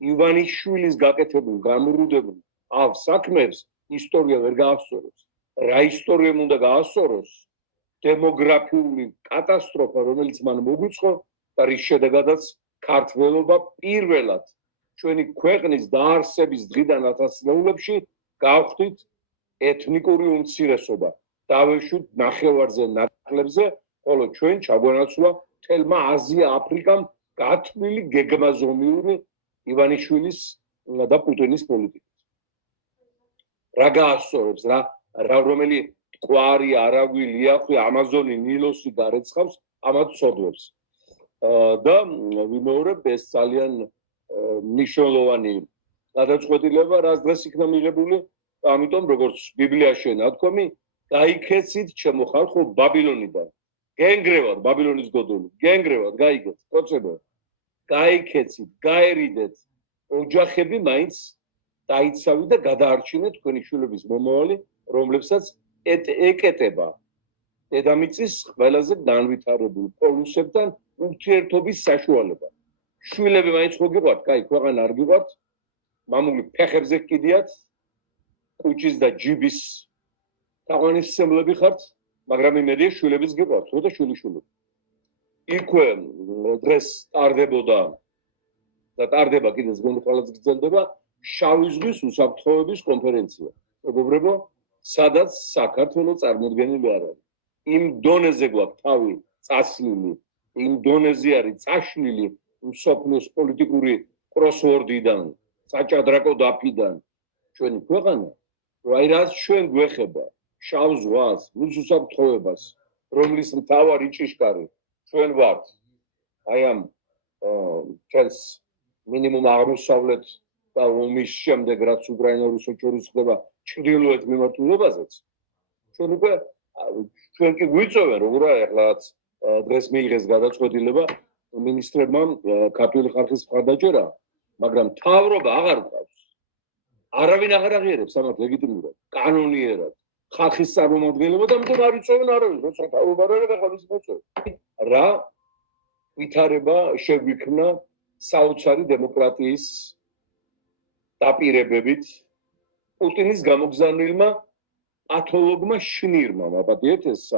ივანიშვილის გაკეთებულ გამრუდებულ ამ საქმეებს ისტორია ვერ გაასწორებს. რა ისტორიამ უნდა გაასწოროს დემოგრაფიული კატასტროფა, რომელიც მან მოგვიწყო და რის შედეგადაც ქართველობა პირველად ჩვენი ქვეყნის დაარსების დღიდან 1000-ეულებში გავხდით ეთნიკური უმცირესობა. დავეშვით ნახევარზე ნაკლებზე, ხოლო ჩვენ ჩაგვანაცვლა მთელმა აზია-აფრიკამ გათვლილი გეგმაზომიური ივანიშვილის და პუტინის პოლიტიკას. რა გაასწორებს, რა რომელი ტყვარი, არავი, ლიახვი, ამაზონი, ნილოსი გარეცხავს, ამათ ცოდვებს. და ვიმეორებ, ეს ძალიან მნიშვნელოვანი გადაწყვეტილება, რაც დღეს იქნა მიღებული, ამიტომ როგორც ბიბლიაში ნათქვამი, გაიქეცით ჩემო ხალხო ბაბილონიდან. გენგრევად ბაბილონის გოდოლი, გენგრევად გაიგეთ, კოცებო. გაიქეცით, გაერიდეთ, ოჯახები მაინც დაიცავი და გადაარჩინეთ თქვენი შვილების მომავალი, რომლებსაც ეკეტება დედამიწის ყველაზე განვითარებულ პოლუსებთან ურთიერთობის საშუალება. შვილები მაინც ხო გიყვართ, კაი, ქვეყანა არ გიყვართ, მამული ფეხებზე გკიდიათ, კუჭის და ჯიბის თაყვანისმცემლები ხართ, მაგრამ იმედია შვილების გიყვართ, ხო და შვილიშვილები. იქვე დღეს ტარდებოდა და ტარდება კიდეც გონყალაც გრძელდება შავი ზღვის უსაფრთხოების კონფერენცია. მეგობრებო, სადაც საქართველოს წარმოდგენილი არ არის. იმ დონეზე გვაქვს თავი წასვლილი, იმ დონეზე არის წაშლილი მსოფლიოს პოლიტიკური კროსვორდიდან, საჭადრაკო დაფიდან ჩვენი ქვეყანა, აი რაც ჩვენ გვეხება შავ ზღვას, მის უსაფრთხოებას, რომლის მთავარი ჭიშკარი ჩვენ ვართ. აი ამ ჩვენს მინიმუმ აღმოსავლეთ და ომის შემდეგ, რაც უკრაინა-რუსეთს შორის ხდება ჩრდილოეთ მიმართულებაზეც, ჩვენ კი გვიწევენ, როგორ არის ახლაც დღეს მიიღეს გადაწყვეტილება მინისტრებმა ქართული ხალხის მხარდაჭერა, მაგრამ მთავრობა აღარ ყავს. არავინ აღარ აღიარებს ამათ ლეგიტიმურად, კანონიერად, ხალხის წარმომადგენლობა და ამიტომ არ იწევენ არავის, როცა მთავრობა არ არის, ახლა ის მოწევს. რა ვითარება შეგვიქმნა საოცარი დემოკრატიის დაპირებებით პუტინის გამოგზავნილმა პათოლოგმა შნირმა, მაპატიეთ ეს